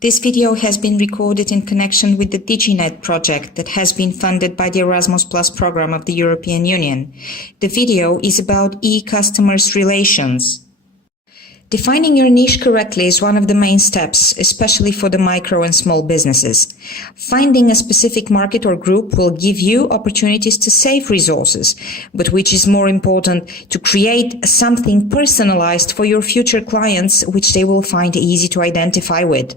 This video has been recorded in connection with the DigiNet project that has been funded by the Erasmus Plus program of the European Union. The video is about e-customers relations. Defining your niche correctly is one of the main steps, especially for the micro and small businesses. Finding a specific market or group will give you opportunities to save resources, but which is more important, to create something personalized for your future clients, which they will find easy to identify with.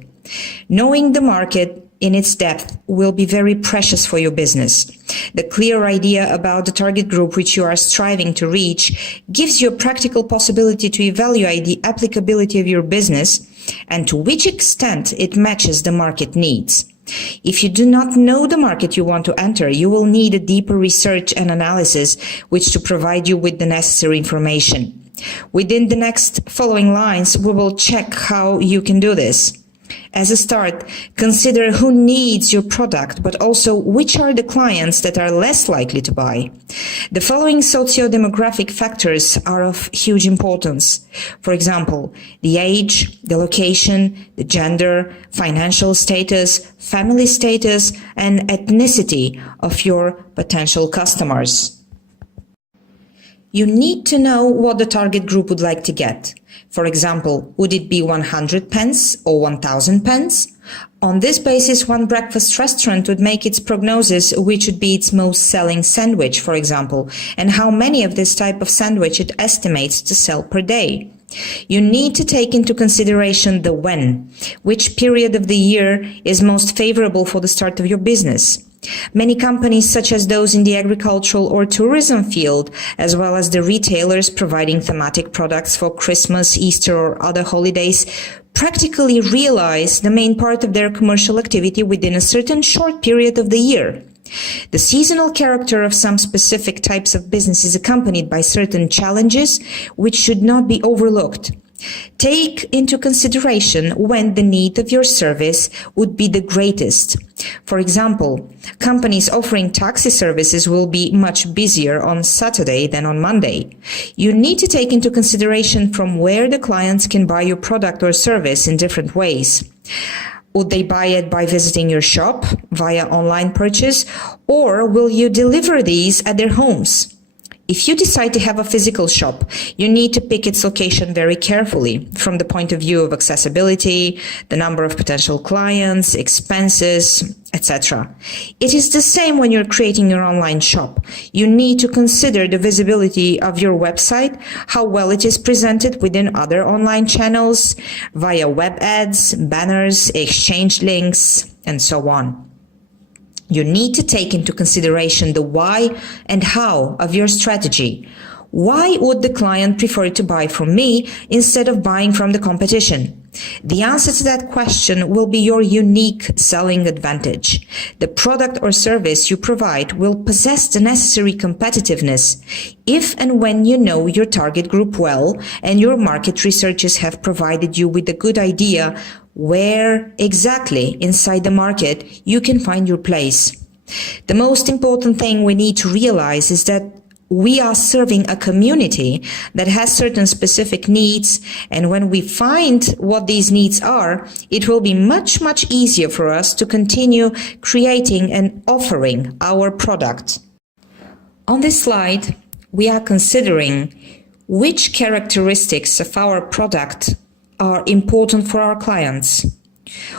Knowing the market in its depth will be very precious for your business. The clear idea about the target group which you are striving to reach gives you a practical possibility to evaluate the applicability of your business and to which extent it matches the market needs. If you do not know the market you want to enter, you will need a deeper research and analysis which to provide you with the necessary information. Within the next following lines, we will check how you can do this. As a start, consider who needs your product, but also which are the clients that are less likely to buy. The following socio-demographic factors are of huge importance. For example, the age, the location, the gender, financial status, family status, and ethnicity of your potential customers. You need to know what the target group would like to get. For example, would it be 100 pence or 1000 pence? On this basis, one breakfast restaurant would make its prognosis which would be its most selling sandwich, for example, and how many of this type of sandwich it estimates to sell per day. You need to take into consideration the when, which period of the year is most favorable for the start of your business. Many companies, such as those in the agricultural or tourism field, as well as the retailers providing thematic products for Christmas, Easter, or other holidays, practically realize the main part of their commercial activity within a certain short period of the year. The seasonal character of some specific types of business is accompanied by certain challenges which should not be overlooked. Take into consideration when the need of your service would be the greatest. For example, companies offering taxi services will be much busier on Saturday than on Monday. You need to take into consideration from where the clients can buy your product or service in different ways. Would they buy it by visiting your shop via online purchase, or will you deliver these at their homes? If you decide to have a physical shop, you need to pick its location very carefully from the point of view of accessibility, the number of potential clients, expenses, etc. It is the same when you're creating your online shop. You need to consider the visibility of your website, how well it is presented within other online channels, via web ads, banners, exchange links, and so on. You need to take into consideration the why and how of your strategy. Why would the client prefer to buy from me instead of buying from the competition? The answer to that question will be your unique selling advantage. The product or service you provide will possess the necessary competitiveness if and when you know your target group well and your market researchers have provided you with a good idea where exactly inside the market you can find your place. The most important thing we need to realize is that we are serving a community that has certain specific needs, and when we find what these needs are, it will be much easier for us to continue creating and offering our product. On this slide, we are considering which characteristics of our product are important for our clients.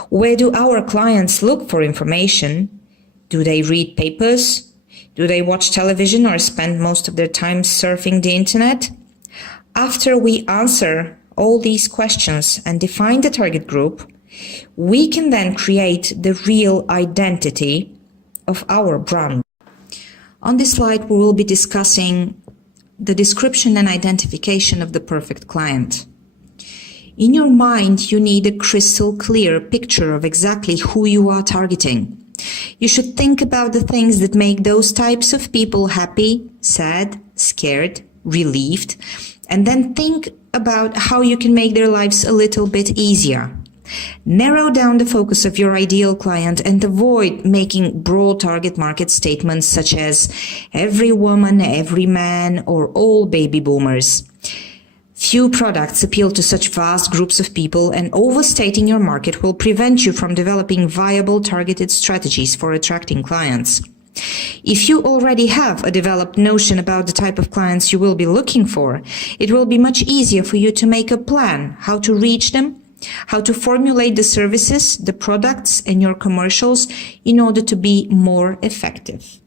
Where do our clients look for information? Do they read papers? Do they watch television or spend most of their time surfing the internet? After we answer all these questions and define the target group, we can then create the real identity of our brand. On this slide, we will be discussing the description and identification of the perfect client. In your mind, you need a crystal clear picture of exactly who you are targeting. You should think about the things that make those types of people happy, sad, scared, relieved, and then think about how you can make their lives a little bit easier. Narrow down the focus of your ideal client and avoid making broad target market statements such as every woman, every man, or all baby boomers. Few products appeal to such vast groups of people, and overstating your market will prevent you from developing viable targeted strategies for attracting clients. If you already have a developed notion about the type of clients you will be looking for, it will be much easier for you to make a plan how to reach them, how to formulate the services, the products, and your commercials in order to be more effective.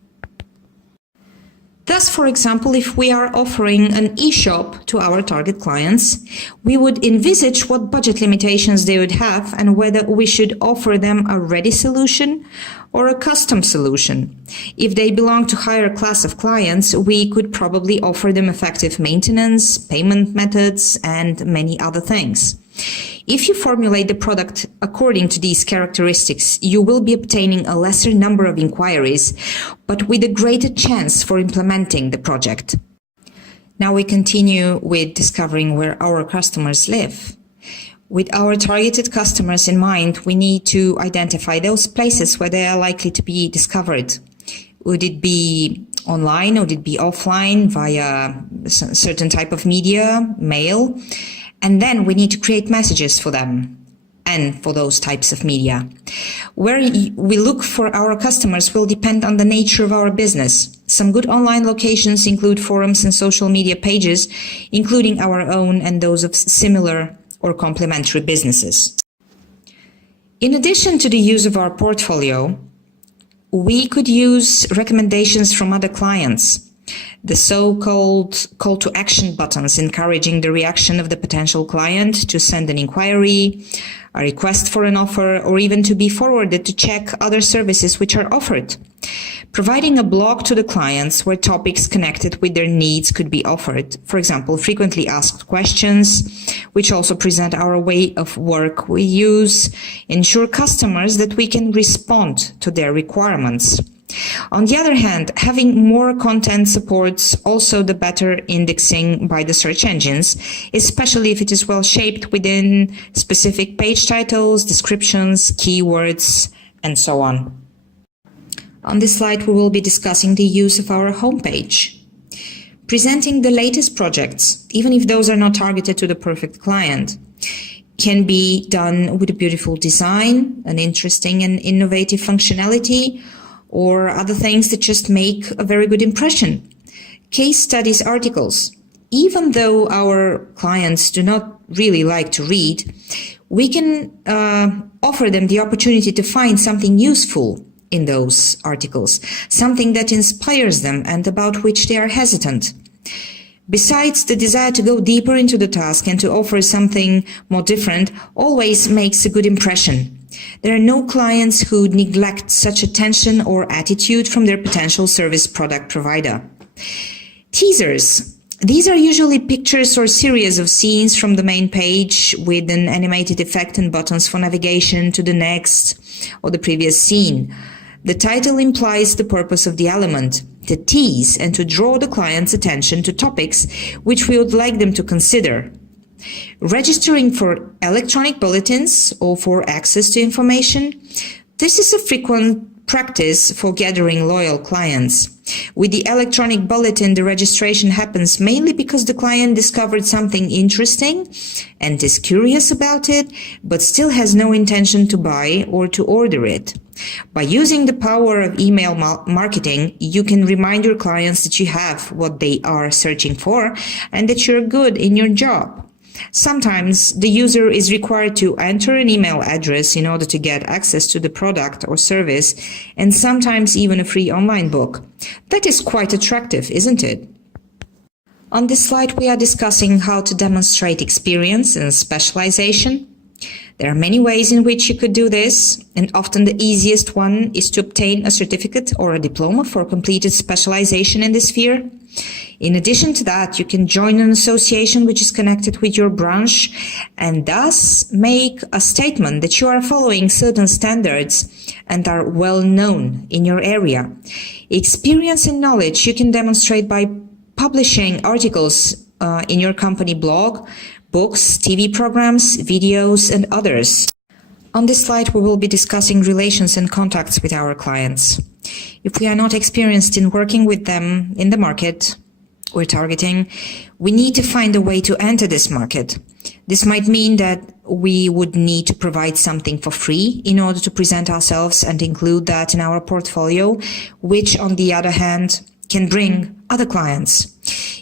Thus, for example, if we are offering an e-shop to our target clients, we would envisage what budget limitations they would have and whether we should offer them a ready solution or a custom solution. If they belong to higher class of clients, we could probably offer them effective maintenance, payment methods, and many other things. If you formulate the product according to these characteristics, you will be obtaining a lesser number of inquiries, but with a greater chance for implementing the project. Now we continue with discovering where our customers live. With our targeted customers in mind, we need to identify those places where they are likely to be discovered. Would it be online? Would it be offline via a certain type of media, mail? And then we need to create messages for them and for those types of media. Where we look for our customers will depend on the nature of our business. Some good online locations include forums and social media pages, including our own and those of similar or complementary businesses. In addition to the use of our portfolio, we could use recommendations from other clients. The so-called call to action buttons encouraging the reaction of the potential client to send an inquiry, a request for an offer, or even to be forwarded to check other services which are offered. Providing a blog to the clients where topics connected with their needs could be offered. For example, frequently asked questions, which also present our way of work we use, ensure customers that we can respond to their requirements. On the other hand, having more content supports also the better indexing by the search engines, especially if it is well shaped within specific page titles, descriptions, keywords, and so on. On this slide, we will be discussing the use of our homepage. Presenting the latest projects, even if those are not targeted to the perfect client, can be done with a beautiful design, an interesting and innovative functionality, or other things that just make a very good impression. Case studies articles. Even though our clients do not really like to read, we can offer them the opportunity to find something useful in those articles, something that inspires them and about which they are hesitant. Besides, the desire to go deeper into the task and to offer something more different always makes a good impression. There are no clients who neglect such attention or attitude from their potential service product provider. Teasers. These are usually pictures or series of scenes from the main page with an animated effect and buttons for navigation to the next or the previous scene. The title implies the purpose of the element, to tease and to draw the client's attention to topics which we would like them to consider. Registering for electronic bulletins or for access to information. This is a frequent practice for gathering loyal clients. With the electronic bulletin, the registration happens mainly because the client discovered something interesting and is curious about it, but still has no intention to buy or to order it. By using the power of email marketing, you can remind your clients that you have what they are searching for and that you're good in your job. Sometimes the user is required to enter an email address in order to get access to the product or service, and sometimes even a free online book. That is quite attractive, isn't it? On this slide, we are discussing how to demonstrate experience and specialization. There are many ways in which you could do this, and often the easiest one is to obtain a certificate or a diploma for completed specialization in this sphere. In addition to that, you can join an association which is connected with your branch and thus make a statement that you are following certain standards and are well known in your area. Experience and knowledge you can demonstrate by publishing articles in your company blog, books, TV programs, videos, and others. On this slide, we will be discussing relations and contacts with our clients. If we are not experienced in working with them in the market, we're targeting, we need to find a way to enter this market. This might mean that we would need to provide something for free in order to present ourselves and include that in our portfolio, which on the other hand can bring other clients.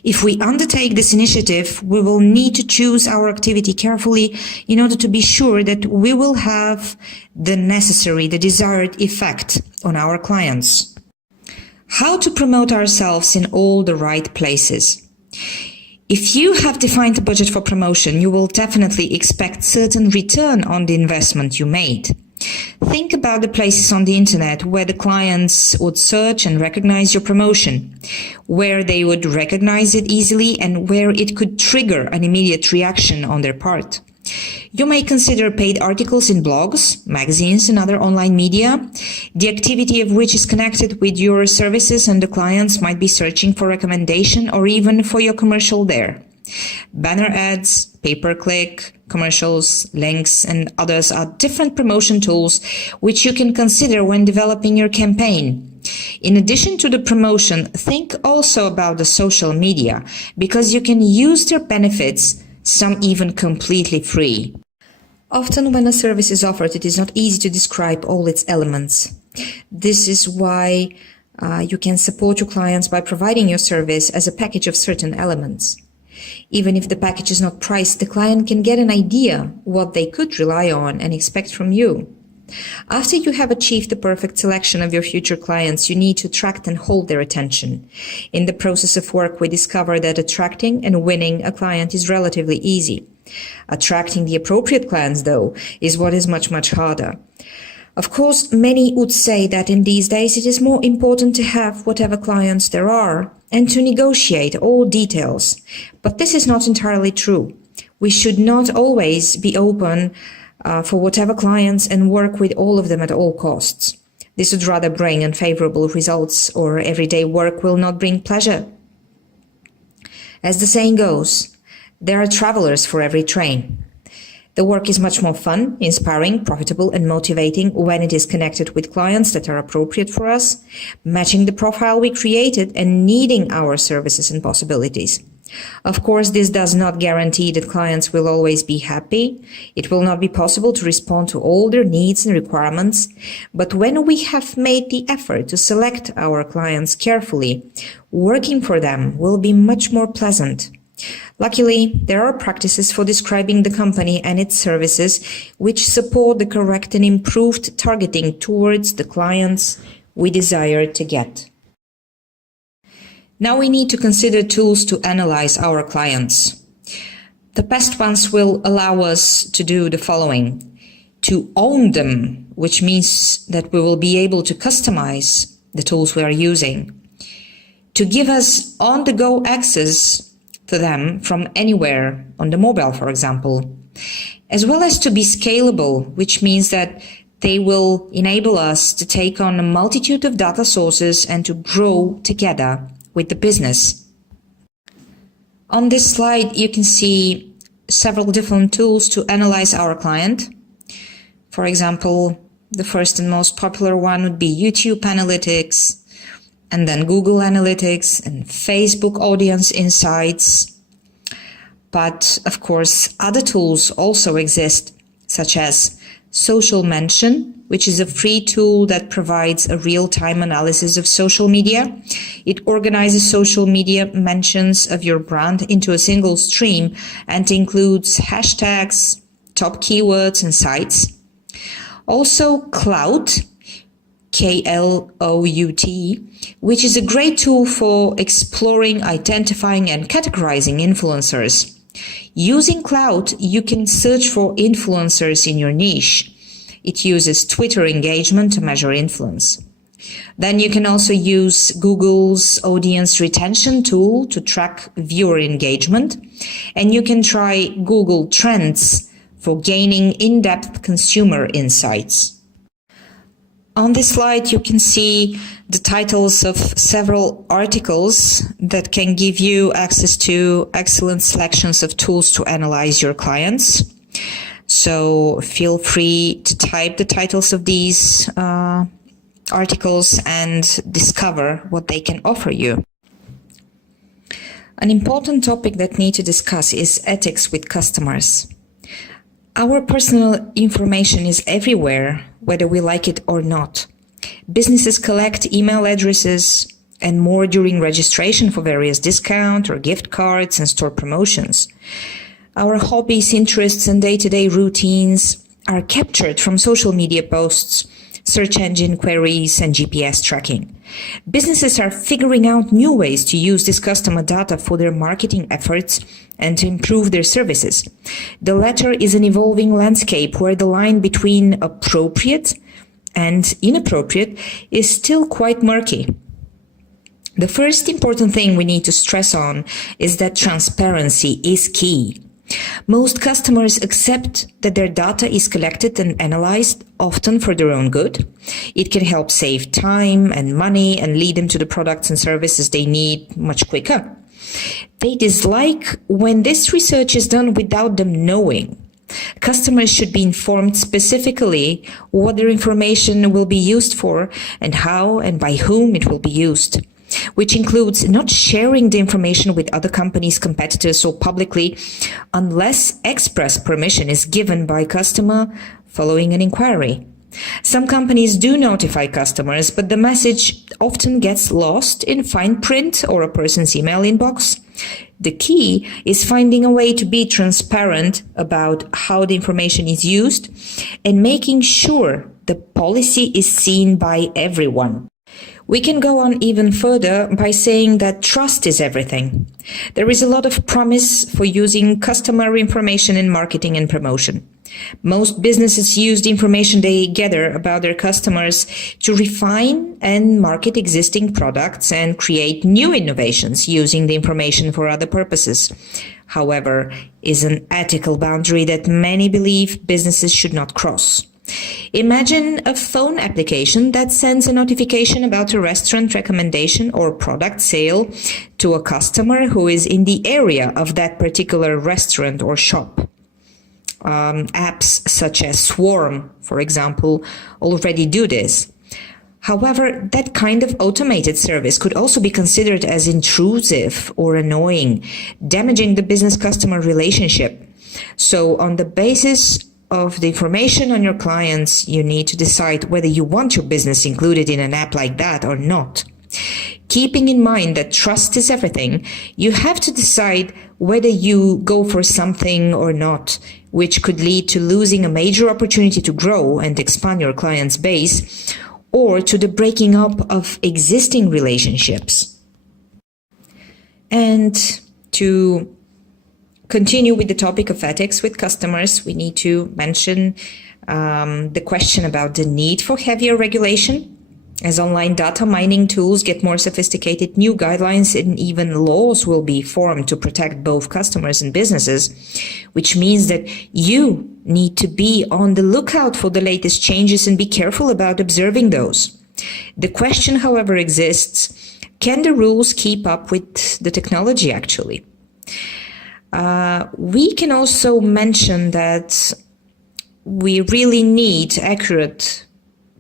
If we undertake this initiative, we will need to choose our activity carefully in order to be sure that we will have the desired effect on our clients. How to promote ourselves in all the right places. If you have defined a budget for promotion, you will definitely expect certain return on the investment you made. Think about the places on the internet where the clients would search and recognize your promotion, where they would recognize it easily and where it could trigger an immediate reaction on their part. You may consider paid articles in blogs, magazines, and other online media, the activity of which is connected with your services, and the clients might be searching for recommendation or even for your commercial there. Banner ads, pay-per-click, commercials, links, and others are different promotion tools which you can consider when developing your campaign. In addition to the promotion, think also about the social media, because you can use their benefits, some even completely free. Often when a service is offered, it is not easy to describe all its elements. This is why you can support your clients by providing your service as a package of certain elements. Even if the package is not priced, the client can get an idea what they could rely on and expect from you. After you have achieved the perfect selection of your future clients, you need to attract and hold their attention. In the process of work, we discover that attracting and winning a client is relatively easy. Attracting the appropriate clients, though, is what is much, much harder. Of course, many would say that in these days it is more important to have whatever clients there are and to negotiate all details. But this is not entirely true. We should not always be open for whatever clients and work with all of them at all costs. This would rather bring unfavorable results, or everyday work will not bring pleasure. As the saying goes, there are travelers for every train. The work is much more fun, inspiring, profitable, and motivating when it is connected with clients that are appropriate for us, matching the profile we created and needing our services and possibilities. Of course, this does not guarantee that clients will always be happy. It will not be possible to respond to all their needs and requirements. But when we have made the effort to select our clients carefully, working for them will be much more pleasant. Luckily, there are practices for describing the company and its services which support the correct and improved targeting towards the clients we desire to get. Now we need to consider tools to analyze our clients. The best ones will allow us to do the following: to own them, which means that we will be able to customize the tools we are using, to give us on-the-go access to them from anywhere, on the mobile, for example, as well as to be scalable, which means that they will enable us to take on a multitude of data sources and to grow together with the business. On this slide, you can see several different tools to analyze our client. For example, the first and most popular one would be YouTube Analytics, and then Google Analytics and Facebook Audience Insights. But of course, other tools also exist, such as Social Mention, which is a free tool that provides a real-time analysis of social media. It organizes social media mentions of your brand into a single stream and includes hashtags, top keywords, and sites. Also, Clout, K-L-O-U-T, which is a great tool for exploring, identifying, and categorizing influencers. Using Clout, you can search for influencers in your niche. It uses Twitter engagement to measure influence. Then you can also use Google's audience retention tool to track viewer engagement. And you can try Google Trends for gaining in-depth consumer insights. On this slide, you can see the titles of several articles that can give you access to excellent selections of tools to analyze your clients. So feel free to type the titles of these articles and discover what they can offer you. An important topic that need to discuss is ethics with customers. Our personal information is everywhere, whether we like it or not. Businesses collect email addresses and more during registration for various discount or gift cards and store promotions. Our hobbies, interests, and day-to-day routines are captured from social media posts, search engine queries, and GPS tracking. Businesses are figuring out new ways to use this customer data for their marketing efforts and to improve their services. The latter is an evolving landscape where the line between appropriate and inappropriate is still quite murky. The first important thing we need to stress on is that transparency is key. Most customers accept that their data is collected and analyzed, often for their own good. It can help save time and money and lead them to the products and services they need much quicker. They dislike when this research is done without them knowing. Customers should be informed specifically what their information will be used for and how and by whom it will be used, which includes not sharing the information with other companies, competitors, or publicly unless express permission is given by customer following an inquiry. Some companies do notify customers, but the message often gets lost in fine print or a person's email inbox. The key is finding a way to be transparent about how the information is used and making sure the policy is seen by everyone. We can go on even further by saying that trust is everything. There is a lot of promise for using customer information in marketing and promotion. Most businesses use the information they gather about their customers to refine and market existing products and create new innovations using the information for other purposes. However, is an ethical boundary that many believe businesses should not cross. Imagine a phone application that sends a notification about a restaurant recommendation or product sale to a customer who is in the area of that particular restaurant or shop. Apps such as Swarm, for example, already do this. However, that kind of automated service could also be considered as intrusive or annoying, damaging the business-customer relationship. So on the basis of the information on your clients, you need to decide whether you want your business included in an app like that or not. Keeping in mind that trust is everything, you have to decide whether you go for something or not, which could lead to losing a major opportunity to grow and expand your client's base, or to the breaking up of existing relationships. And to continue with the topic of ethics with customers, we need to mention the question about the need for heavier regulation. As online data mining tools get more sophisticated, new guidelines and even laws will be formed to protect both customers and businesses, which means that you need to be on the lookout for the latest changes and be careful about observing those. The question, however, exists, can the rules keep up with the technology actually? We can also mention that we really need accurate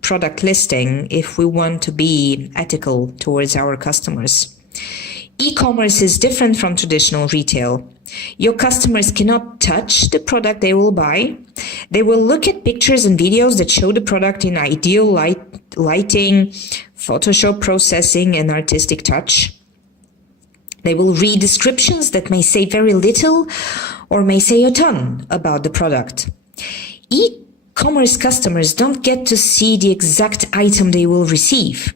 product listing if we want to be ethical towards our customers. E-commerce is different from traditional retail. Your customers cannot touch the product they will buy. They will look at pictures and videos that show the product in ideal lighting, Photoshop processing, and artistic touch. They will read descriptions that may say very little or may say a ton about the product. E-commerce customers don't get to see the exact item they will receive.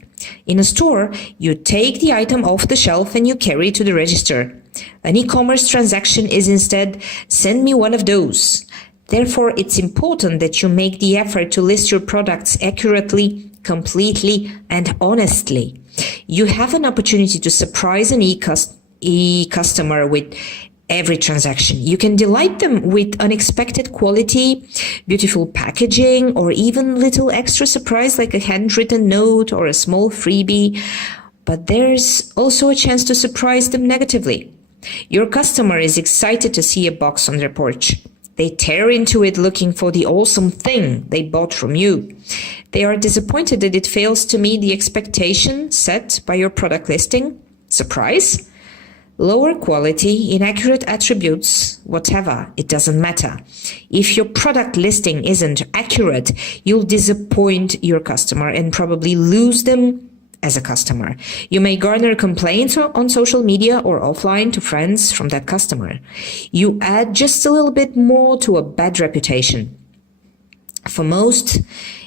In a store, you take the item off the shelf and you carry it to the register. An e-commerce transaction is instead, send me one of those. Therefore, it's important that you make the effort to list your products accurately, completely, and honestly. You have an opportunity to surprise an e-customer with every transaction. You can delight them with unexpected quality, beautiful packaging, or even little extra surprise like a handwritten note or a small freebie. But there's also a chance to surprise them negatively. Your customer is excited to see a box on their porch. They tear into it looking for the awesome thing they bought from you. They are disappointed that it fails to meet the expectation set by your product listing. Surprise? Lower quality, inaccurate attributes, whatever, it doesn't matter. If your product listing isn't accurate, you'll disappoint your customer and probably lose them as a customer. You may garner complaints on social media or offline to friends from that customer. You add just a little bit more to a bad reputation. For most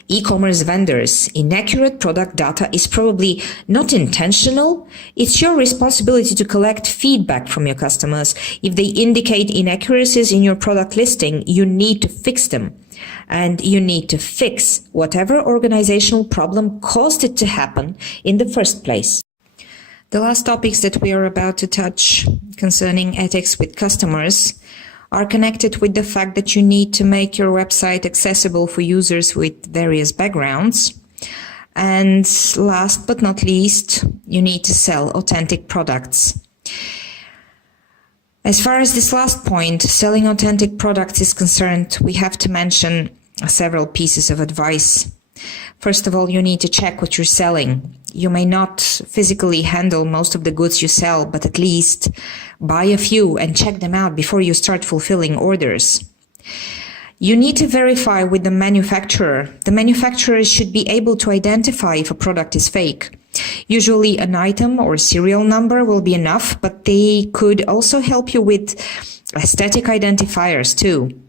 e-commerce vendors, inaccurate product data is probably not intentional. It's your responsibility to collect feedback from your customers. If they indicate inaccuracies in your product listing, you need to fix them. And you need to fix whatever organizational problem caused it to happen in the first place. The last topics that we are about to touch concerning ethics with customers are connected with the fact that you need to make your website accessible for users with various backgrounds. And last but not least, you need to sell authentic products. As far as this last point, selling authentic products is concerned, we have to mention several pieces of advice. First of all, you need to check what you're selling. You may not physically handle most of the goods you sell, but at least buy a few and check them out before you start fulfilling orders. You need to verify with the manufacturer. The manufacturer should be able to identify if a product is fake. Usually an item or serial number will be enough, but they could also help you with aesthetic identifiers too.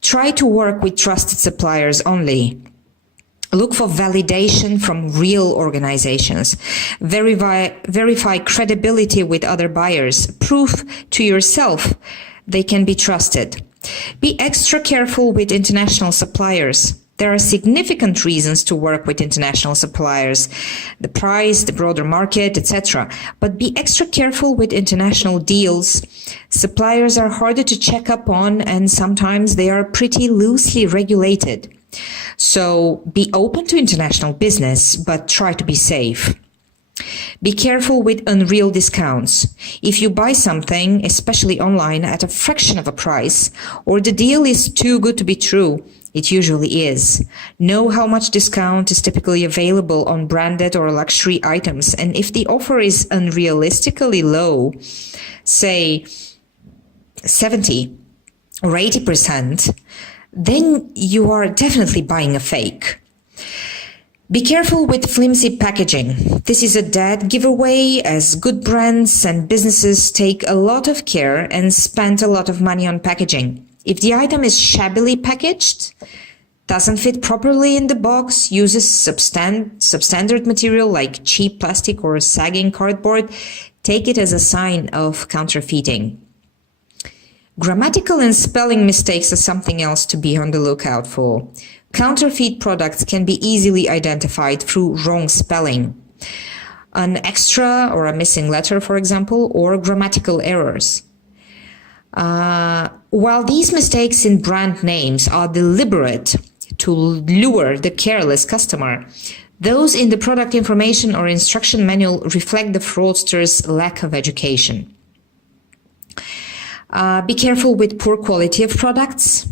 Try to work with trusted suppliers only. Look for validation from real organizations. Verify credibility with other buyers. Prove to yourself they can be trusted. Be extra careful with international suppliers. There are significant reasons to work with international suppliers, the price, the broader market, etc. But be extra careful with international deals. Suppliers are harder to check up on, and sometimes they are pretty loosely regulated. So be open to international business, but try to be safe. Be careful with unreal discounts. If you buy something, especially online, at a fraction of a price, or the deal is too good to be true, it usually is. Know how much discount is typically available on branded or luxury items, and if the offer is unrealistically low, say 70 or 80%, then you are definitely buying a fake. Be careful with flimsy packaging. This is a dead giveaway, as good brands and businesses take a lot of care and spend a lot of money on packaging. If the item is shabbily packaged, doesn't fit properly in the box, uses substandard material like cheap plastic or sagging cardboard, take it as a sign of counterfeiting. Grammatical and spelling mistakes are something else to be on the lookout for. Counterfeit products can be easily identified through wrong spelling, an extra or a missing letter, for example, or grammatical errors. While these mistakes in brand names are deliberate to lure the careless customer, those in the product information or instruction manual reflect the fraudster's lack of education. Be careful with poor quality of products,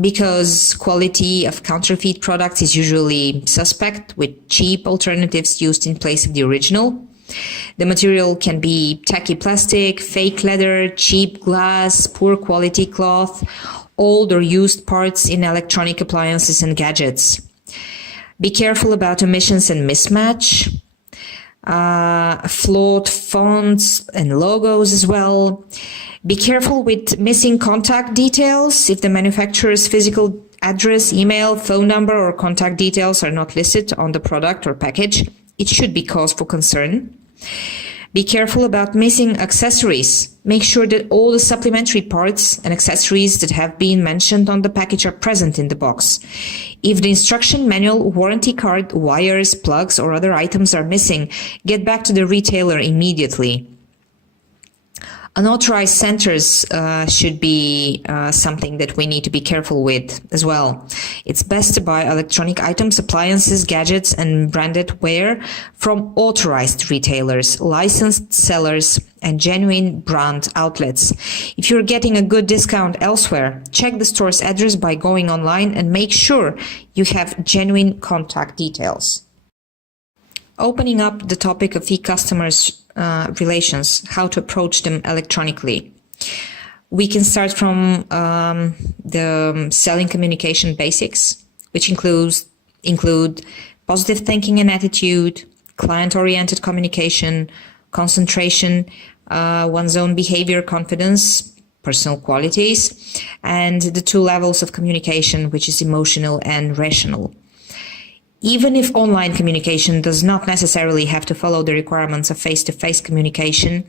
because quality of counterfeit products is usually suspect, with cheap alternatives used in place of the original. The material can be tacky plastic, fake leather, cheap glass, poor quality cloth, old or used parts in electronic appliances and gadgets. Be careful about omissions and mismatch, flawed fonts and logos as well. Be careful with missing contact details. If the manufacturer's physical address, email, phone number, or contact details are not listed on the product or package, it should be cause for concern. Be careful about missing accessories. Make sure that all the supplementary parts and accessories that have been mentioned on the package are present in the box. If the instruction manual, warranty card, wires, plugs, or other items are missing, get back to the retailer immediately. Unauthorized centers should be something that we need to be careful with as well. It's best to buy electronic items, appliances, gadgets, and branded wear from authorized retailers, licensed sellers, and genuine brand outlets. If you're getting a good discount elsewhere, check the store's address by going online and make sure you have genuine contact details. Opening up the topic of e-customers relations, how to approach them electronically. We can start from the selling communication basics, which include positive thinking and attitude, client-oriented communication, concentration, one's own behavior, confidence, personal qualities, and the two levels of communication, which is emotional and rational. Even if online communication does not necessarily have to follow the requirements of face-to-face communication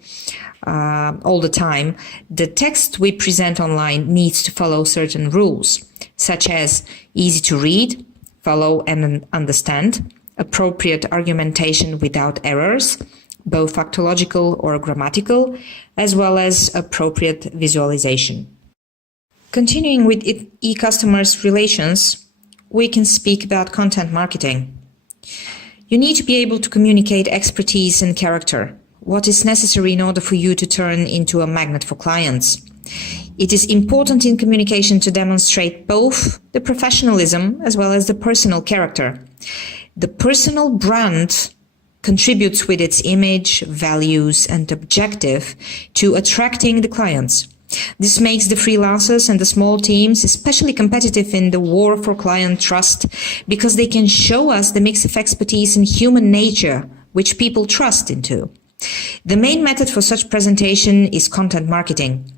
all the time, the text we present online needs to follow certain rules, such as easy to read, follow and understand, appropriate argumentation without errors, both factological or grammatical, as well as appropriate visualization. Continuing with e-customers relations, we can speak about content marketing. You need to be able to communicate expertise and character, what is necessary in order for you to turn into a magnet for clients. It is important in communication to demonstrate both the professionalism as well as the personal character. The personal brand contributes with its image, values, and objective to attracting the clients. This makes the freelancers and the small teams especially competitive in the war for client trust because they can show us the mix of expertise in human nature, which people trust into. The main method for such presentation is content marketing.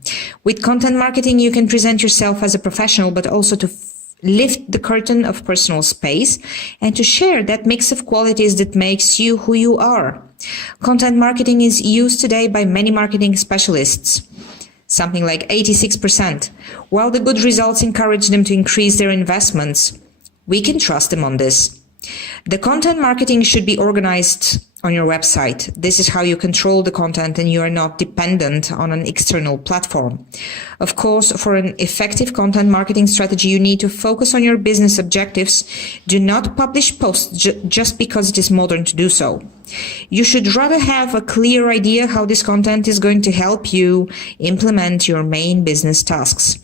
With content marketing, you can present yourself as a professional, but also to lift the curtain of personal space and to share that mix of qualities that makes you who you are. Content marketing is used today by many marketing specialists, something like 86%. While the good results encourage them to increase their investments, we can trust them on this. The content marketing should be organized on your website. This is how you control the content and you are not dependent on an external platform. Of course, for an effective content marketing strategy, you need to focus on your business objectives. Do not publish posts just because it is modern to do so. You should rather have a clear idea how this content is going to help you implement your main business tasks.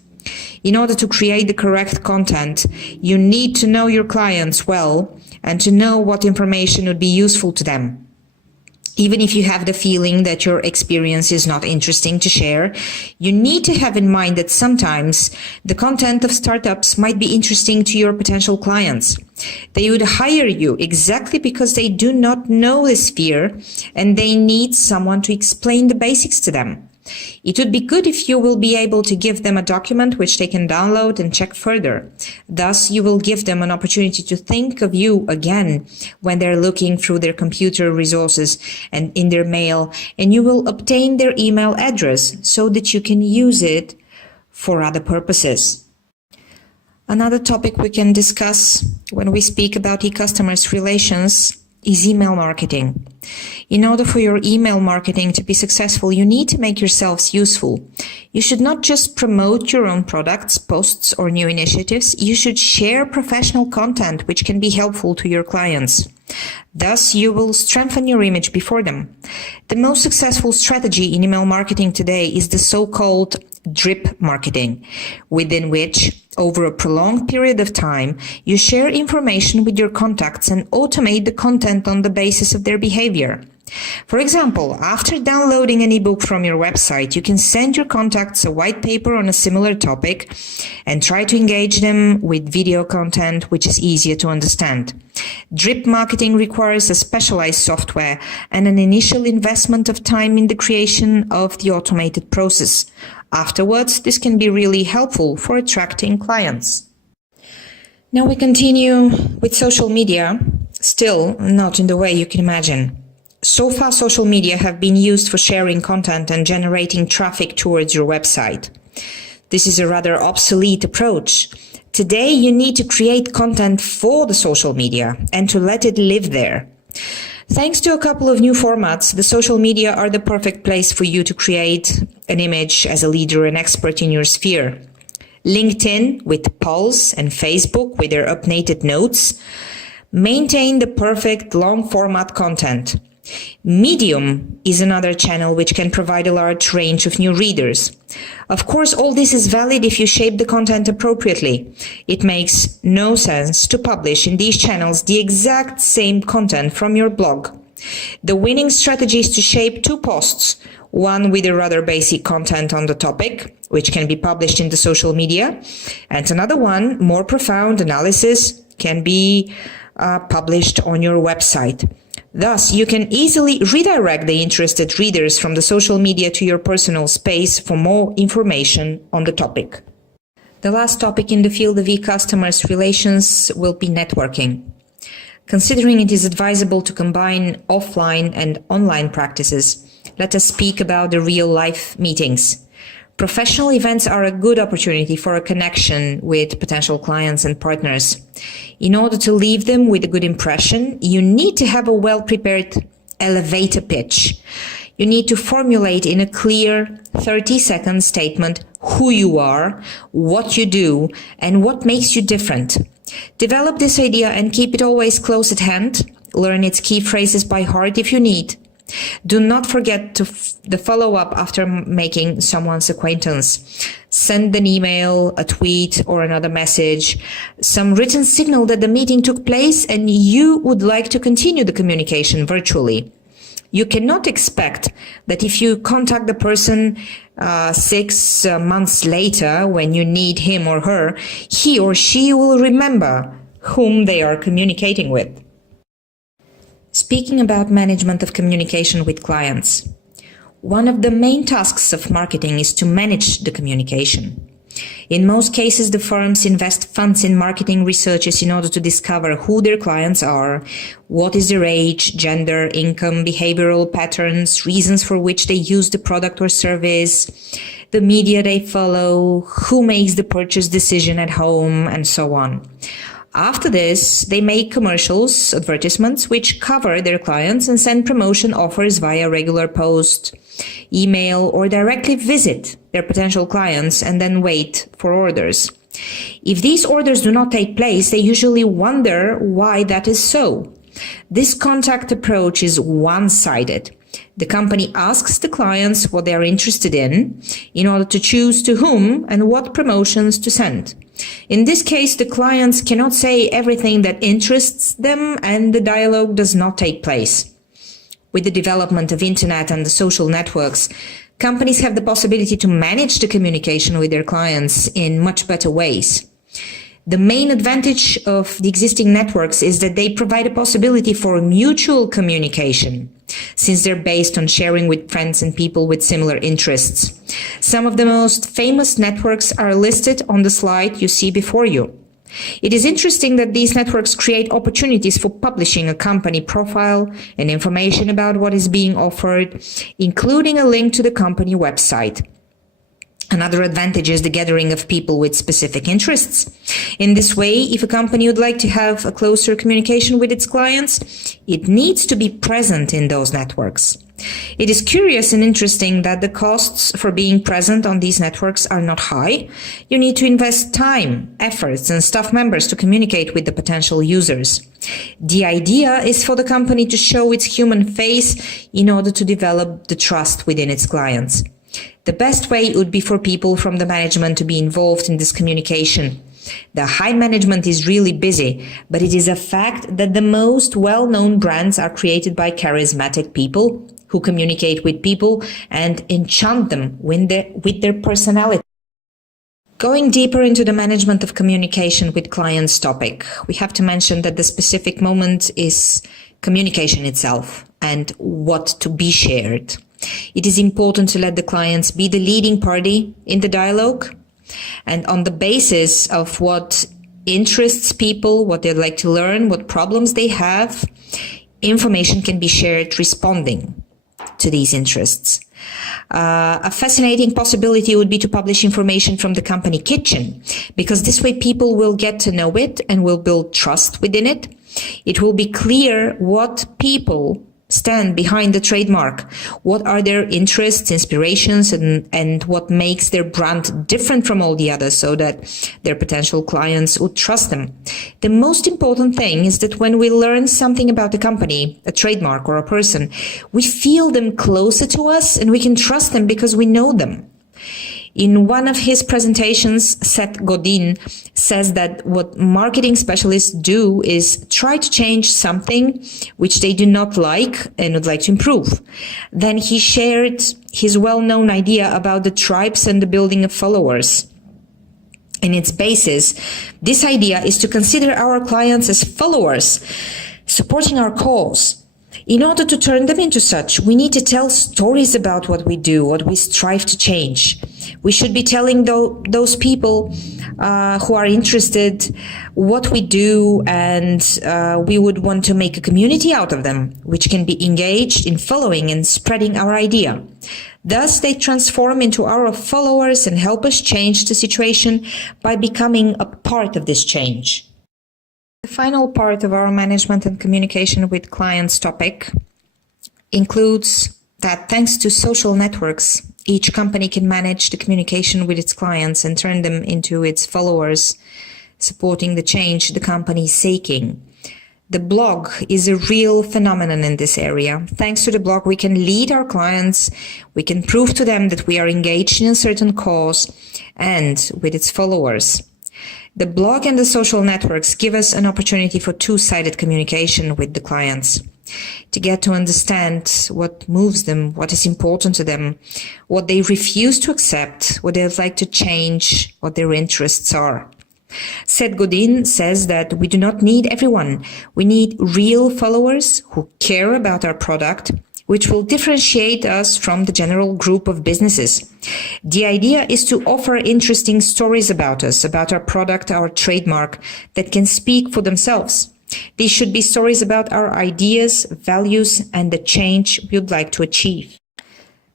In order to create the correct content, you need to know your clients well and to know what information would be useful to them. Even if you have the feeling that your experience is not interesting to share, you need to have in mind that sometimes the content of startups might be interesting to your potential clients. They would hire you exactly because they do not know the sphere and they need someone to explain the basics to them. It would be good if you will be able to give them a document which they can download and check further. Thus, you will give them an opportunity to think of you again when they're looking through their computer resources and in their mail, and you will obtain their email address so that you can use it for other purposes. Another topic we can discuss when we speak about e-customers relations is email marketing. In order for your email marketing to be successful, you need to make yourselves useful. You should not just promote your own products, posts, or new initiatives. You should share professional content which can be helpful to your clients. Thus, you will strengthen your image before them. The most successful strategy in email marketing today is the so-called drip marketing, within which, over a prolonged period of time, you share information with your contacts and automate the content on the basis of their behavior. For example, after downloading an ebook from your website, you can send your contacts a white paper on a similar topic and try to engage them with video content which is easier to understand. Drip marketing requires a specialized software and an initial investment of time in the creation of the automated process. Afterwards, this can be really helpful for attracting clients. Now we continue with social media, still not in the way you can imagine. So far, social media have been used for sharing content and generating traffic towards your website. This is a rather obsolete approach. Today, you need to create content for the social media and to let it live there. Thanks to a couple of new formats, the social media are the perfect place for you to create an image as a leader and expert in your sphere. LinkedIn with polls and Facebook with their updated notes maintain the perfect long format content. Medium is another channel which can provide a large range of new readers. Of course, all this is valid if you shape the content appropriately. It makes no sense to publish in these channels the exact same content from your blog. The winning strategy is to shape 2 posts, one with a rather basic content on the topic, which can be published in the social media, and another one, more profound analysis, can be published on your website. Thus, you can easily redirect the interested readers from the social media to your personal space for more information on the topic. The last topic in the field of e-customers relations will be networking. Considering it is advisable to combine offline and online practices, let us speak about the real-life meetings. Professional events are a good opportunity for a connection with potential clients and partners. In order to leave them with a good impression, you need to have a well-prepared elevator pitch. You need to formulate in a clear 30-second statement who you are, what you do, and what makes you different. Develop this idea and keep it always close at hand. Learn its key phrases by heart if you need. Do not forget the follow-up after making someone's acquaintance. Send an email, a tweet, or another message, some written signal that the meeting took place and you would like to continue the communication virtually. You cannot expect that if you contact the person 6 months later when you need him or her, he or she will remember whom they are communicating with. Speaking about management of communication with clients, one of the main tasks of marketing is to manage the communication. In most cases, the firms invest funds in marketing researches in order to discover who their clients are, what is their age, gender, income, behavioral patterns, reasons for which they use the product or service, the media they follow, who makes the purchase decision at home, and so on. After this, they make commercials, advertisements, which cover their clients and send promotion offers via regular post, email, or directly visit their potential clients and then wait for orders. If these orders do not take place, they usually wonder why that is so. This contact approach is one-sided. The company asks the clients what they are interested in order to choose to whom and what promotions to send. In this case, the clients cannot say everything that interests them and the dialogue does not take place. With the development of internet and the social networks, companies have the possibility to manage the communication with their clients in much better ways. The main advantage of the existing networks is that they provide a possibility for mutual communication, since they're based on sharing with friends and people with similar interests. Some of the most famous networks are listed on the slide you see before you. It is interesting that these networks create opportunities for publishing a company profile and information about what is being offered, including a link to the company website. Another advantage is the gathering of people with specific interests. In this way, if a company would like to have a closer communication with its clients, it needs to be present in those networks. It is curious and interesting that the costs for being present on these networks are not high. You need to invest time, efforts, and staff members to communicate with the potential users. The idea is for the company to show its human face in order to develop the trust within its clients. The best way would be for people from the management to be involved in this communication. The high management is really busy, but it is a fact that the most well-known brands are created by charismatic people who communicate with people and enchant them with their personality. Going deeper into the management of communication with clients topic, we have to mention that the specific moment is communication itself and what to be shared. It is important to let the clients be the leading party in the dialogue, and on the basis of what interests people, what they'd like to learn, what problems they have, information can be shared responding to these interests. A fascinating possibility would be to publish information from the company kitchen, because this way people will get to know it and will build trust within it. It will be clear what people stand behind the trademark, what are their interests, inspirations, and what makes their brand different from all the others so that their potential clients would trust them. The most important thing is that when we learn something about a company, a trademark, or a person, we feel them closer to us and we can trust them because we know them. In one of his presentations, Seth Godin says that what marketing specialists do is try to change something which they do not like and would like to improve. Then he shared his well-known idea about the tribes and the building of followers. In its basis, this idea is to consider our clients as followers, supporting our cause. In order to turn them into such, we need to tell stories about what we do, what we strive to change. We should be telling those people who are interested what we do, and we would want to make a community out of them, which can be engaged in following and spreading our idea. Thus, they transform into our followers and help us change the situation by becoming a part of this change. The final part of our management and communication with clients topic includes that thanks to social networks, each company can manage the communication with its clients and turn them into its followers, supporting the change the company is seeking. The blog is a real phenomenon in this area. Thanks to the blog, we can lead our clients, we can prove to them that we are engaged in a certain cause and with its followers. The blog and the social networks give us an opportunity for two-sided communication with the clients, to get to understand what moves them, what is important to them, what they refuse to accept, what they'd like to change, what their interests are. Seth Godin says that we do not need everyone. We need real followers who care about our product, which will differentiate us from the general group of businesses. The idea is to offer interesting stories about us, about our product, our trademark, that can speak for themselves. These should be stories about our ideas, values, and the change we would like to achieve.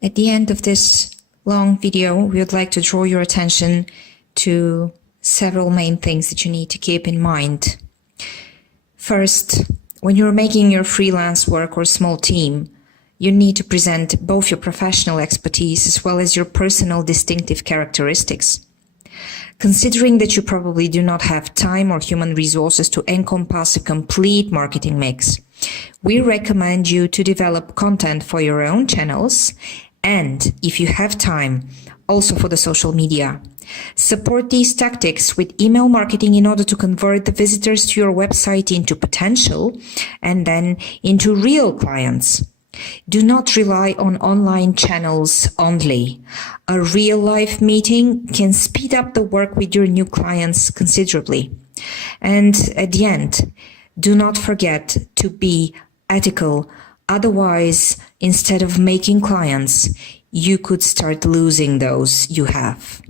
At the end of this long video, we would like to draw your attention to several main things that you need to keep in mind. First, when you're making your freelance work or small team, you need to present both your professional expertise as well as your personal distinctive characteristics. Considering that you probably do not have time or human resources to encompass a complete marketing mix, we recommend you to develop content for your own channels and, if you have time, also for the social media. Support these tactics with email marketing in order to convert the visitors to your website into potential and then into real clients. Do not rely on online channels only. A real-life meeting can speed up the work with your new clients considerably. And at the end, do not forget to be ethical. Otherwise, instead of making clients, you could start losing those you have.